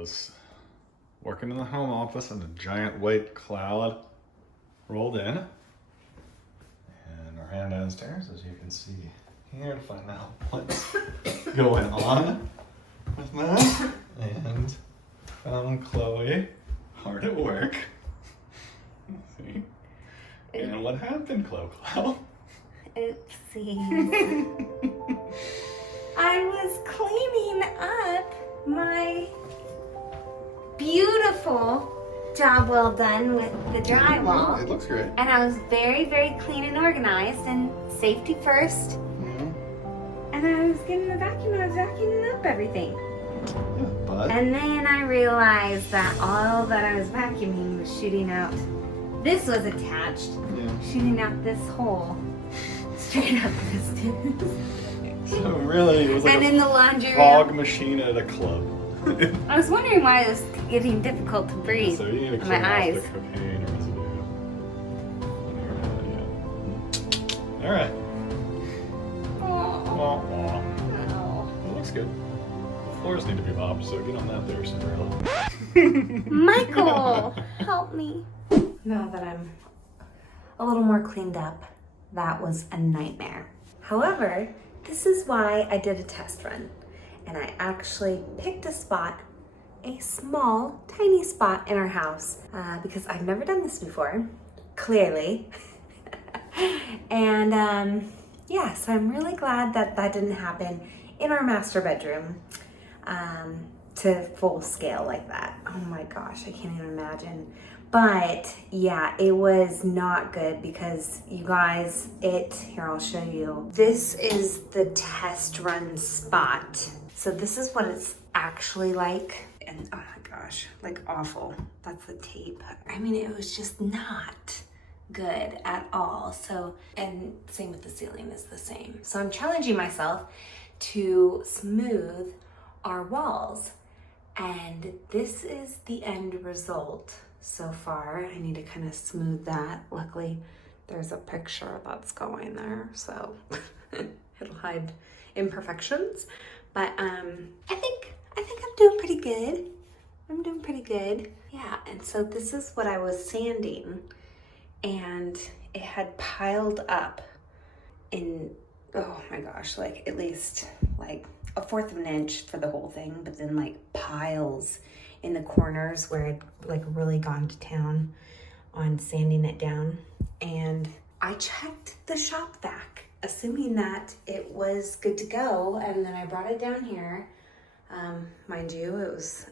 was working in the home office and a giant white cloud rolled in. And ran downstairs, as you can see here, to find out what's going on with that. And found Chloe hard at work. Let's see. And what happened, Chloe? Oopsies. I was cleaning up my beautiful job well done with the drywall. It looks great. And I was very, very clean and organized and safety first. And I was getting the vacuum and I was vacuuming up everything. Yeah, but... And then I realized that all that I was vacuuming was shooting out. This was attached, shooting out this hole straight up the stairs. So really, it was like and in the laundry fog room. machine at a club. I was wondering why it was getting difficult to breathe. So you need to in clean my off eyes. the cocaine residue. All right. Oh. It looks good. Floors need to be mopped, so get on that there, Cinderella. Michael, help me. Now that I'm a little more cleaned up, that was a nightmare. However, this is why I did a test run. And I actually picked a spot, a small, tiny spot in our house, because I've never done this before, clearly. And yeah, so I'm really glad that that didn't happen in our master bedroom to full scale like that. Oh my gosh, I can't even imagine. But yeah, it was not good because you guys, here, I'll show you. This is the test run spot. So this is what it's actually like. And oh my gosh, like awful. That's the tape. I mean, it was just not good at all. So, and same with the ceiling is the same. So I'm challenging myself to smooth our walls. And this is the end result so far. I need to kind of smooth that. Luckily, there's a picture that's going there, so it'll hide imperfections. But I think I'm doing pretty good. I'm doing pretty good. Yeah, and so this is what I was sanding, and it had piled up in, oh my gosh, like at least like 1/4 of an inch for the whole thing, but then like piles in the corners where I'd like really gone to town on sanding it down. And I checked the shop vac, assuming that it was good to go, and then I brought it down here. Mind you, it was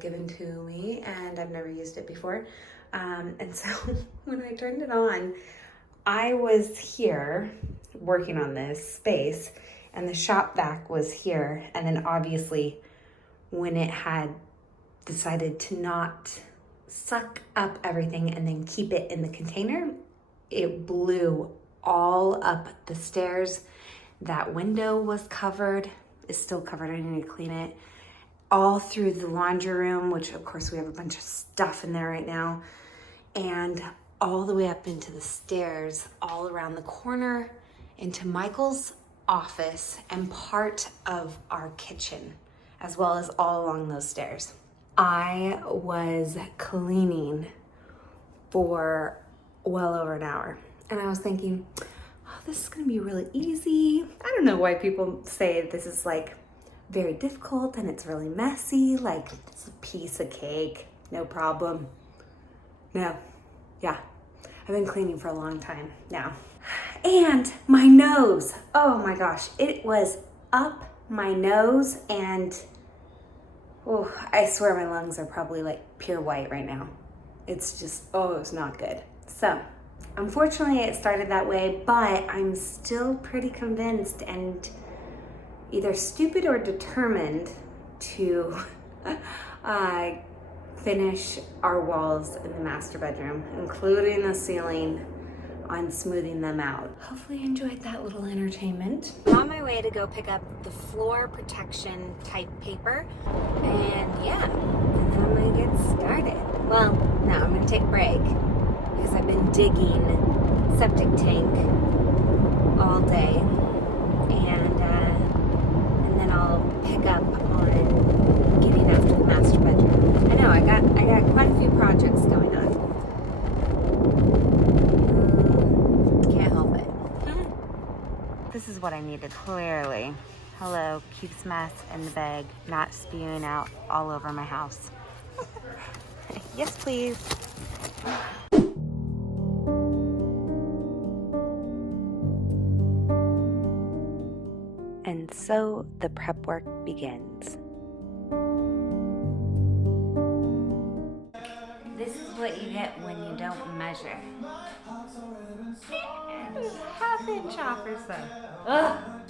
given to me and I've never used it before. And so when I turned it on, I was here working on this space and the shop vac was here. And then obviously when it had decided to not suck up everything and then keep it in the container, it blew all up the stairs. That window was covered, is still covered, I need to clean it. All through the laundry room, which of course we have a bunch of stuff in there right now, and all the way up into the stairs, all around the corner, into Michael's office and part of our kitchen, as well as all along those stairs. I was cleaning for well over an hour, and I was thinking, oh, this is gonna be really easy. I don't know why people say this is like very difficult and it's really messy, like it's a piece of cake, no problem. No, yeah, I've been cleaning for a long time now. And my nose, oh my gosh, it was up my nose, and oh, I swear my lungs are probably like pure white right now. It's just, oh, it's not good. So unfortunately it started that way, but I'm still pretty convinced and either stupid or determined to finish our walls in the master bedroom, including the ceiling, on smoothing them out. Hopefully you enjoyed that little entertainment. I'm on my way to go pick up the floor protection type paper, and yeah, then I'm gonna get started. Well, no, I'm gonna take a break because I've been digging septic tank all day, and then I'll pick up on getting after the master bedroom. what I needed, clearly. Hello, keeps mess in the bag, not spewing out all over my house. Yes, please. And so the prep work begins. This is what you get when you don't measure. Half-inch off or so. Ugh.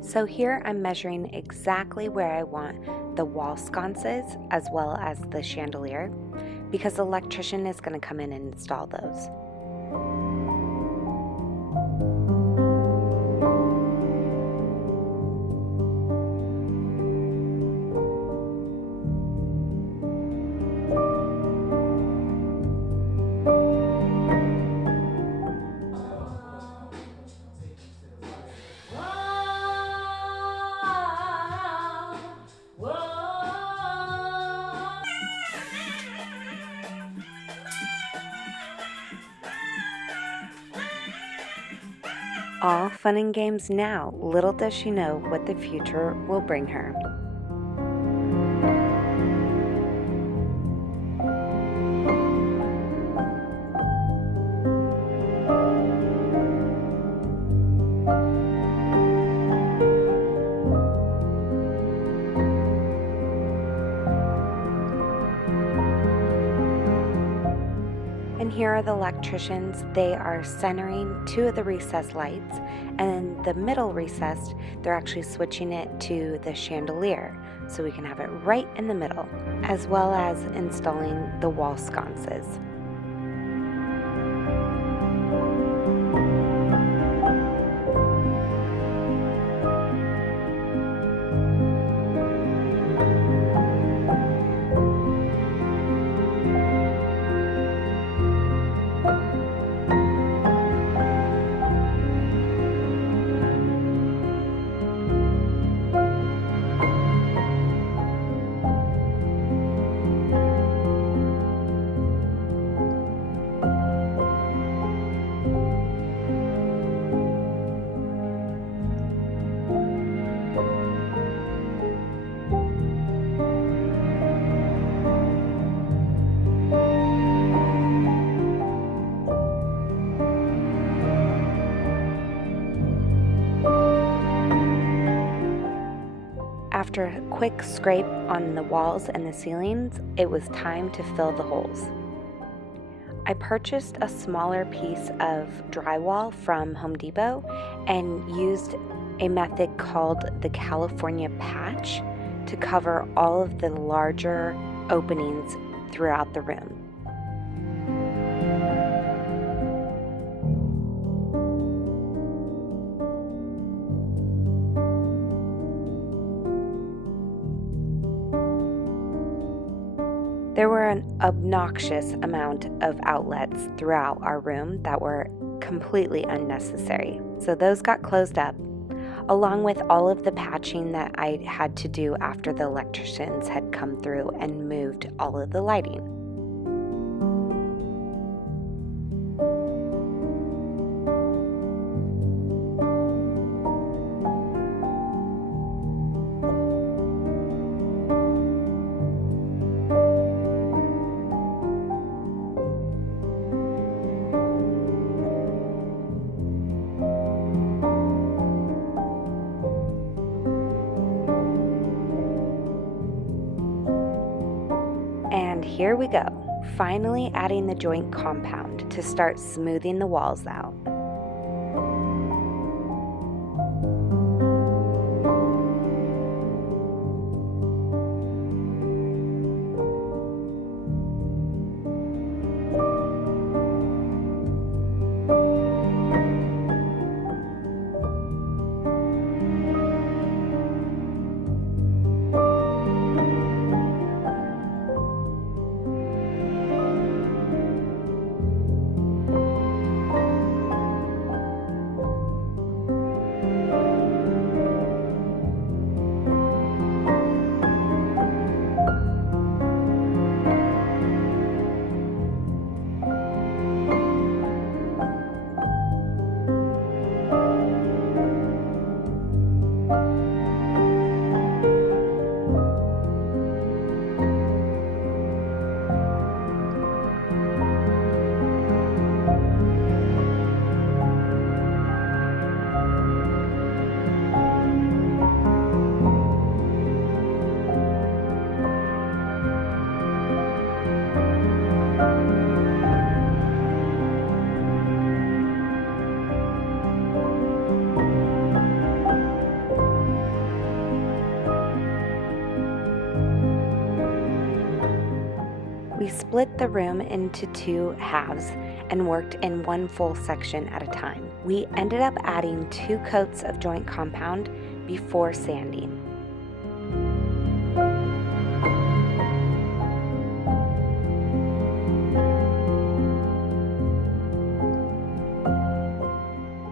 So here I'm measuring exactly where I want the wall sconces as well as the chandelier, because the electrician is going to come in and install those. All fun and games now. Little does she know what the future will bring her. And here are the electricians. They are centering 2 of the recessed lights, and in the middle recessed, they're actually switching it to the chandelier so we can have it right in the middle, as well as installing the wall sconces. After a quick scrape on the walls and the ceilings, it was time to fill the holes. I purchased a smaller piece of drywall from Home Depot and used a method called the California patch to cover all of the larger openings throughout the room. There were an obnoxious amount of outlets throughout our room that were completely unnecessary. So those got closed up, along with all of the patching that I had to do after the electricians had come through and moved all of the lighting. And here we go, finally adding the joint compound to start smoothing the walls out. We split the room into 2 halves and worked in 1 full section at a time. We ended up adding 2 coats of joint compound before sanding.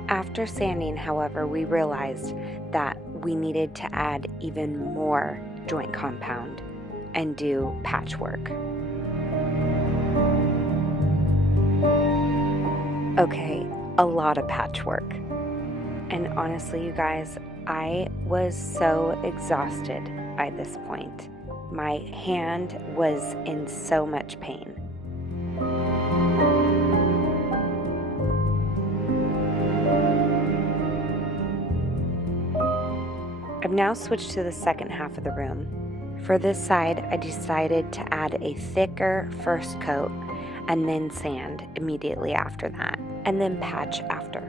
After sanding, however, we realized that we needed to add even more joint compound and do patchwork. Okay, a lot of patchwork. And honestly, you guys, I was so exhausted by this point. My hand was in so much pain. I've now switched to the second half of the room. For this side, I decided to add a thicker first coat and then sand immediately after that, and then patch after.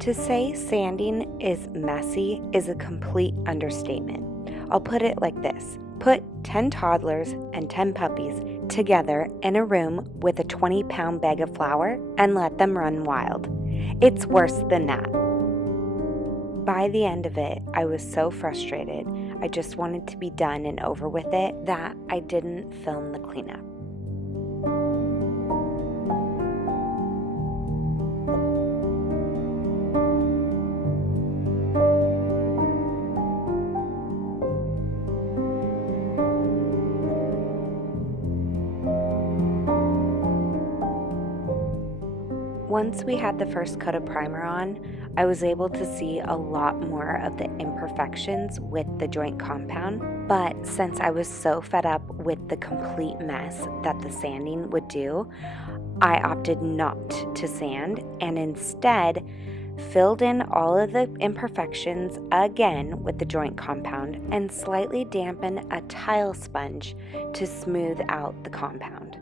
To say sanding is messy is a complete understatement. I'll put it like this. Put 10 toddlers and 10 puppies together in a room with a 20-pound bag of flour and let them run wild. It's worse than that. By the end of it, I was so frustrated. I just wanted to be done and over with it that I didn't film the cleanup. Once we had the first coat of primer on, I was able to see a lot more of the imperfections with the joint compound, but since I was so fed up with the complete mess that the sanding would do, I opted not to sand and instead filled in all of the imperfections again with the joint compound and slightly dampened a tile sponge to smooth out the compound.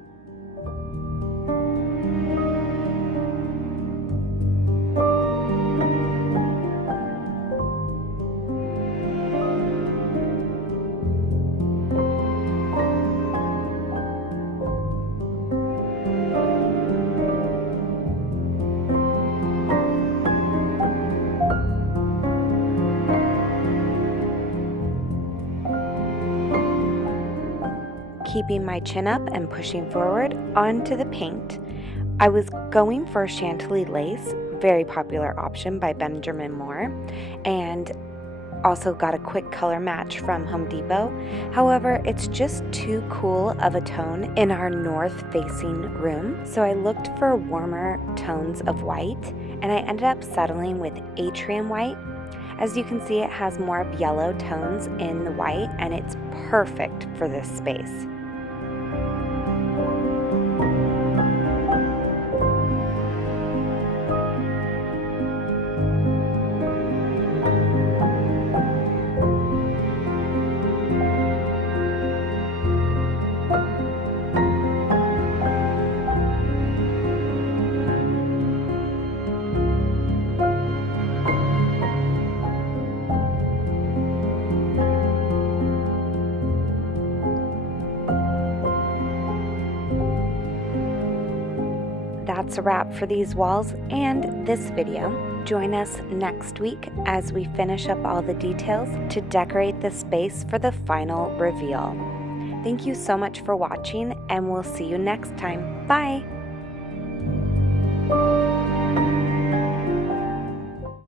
Keeping my chin up and pushing forward onto the paint. I was going for Chantilly lace, very popular option by Benjamin Moore, and also got a quick color match from Home Depot. However, it's just too cool of a tone in our north-facing room, so I looked for warmer tones of white, and I ended up settling with Atrium White. As you can see, it has more of yellow tones in the white, and it's perfect for this space. That's a wrap for these walls and this video. Join us next week as we finish up all the details to decorate the space for the final reveal. Thank you so much for watching, and we'll see you next time. Bye!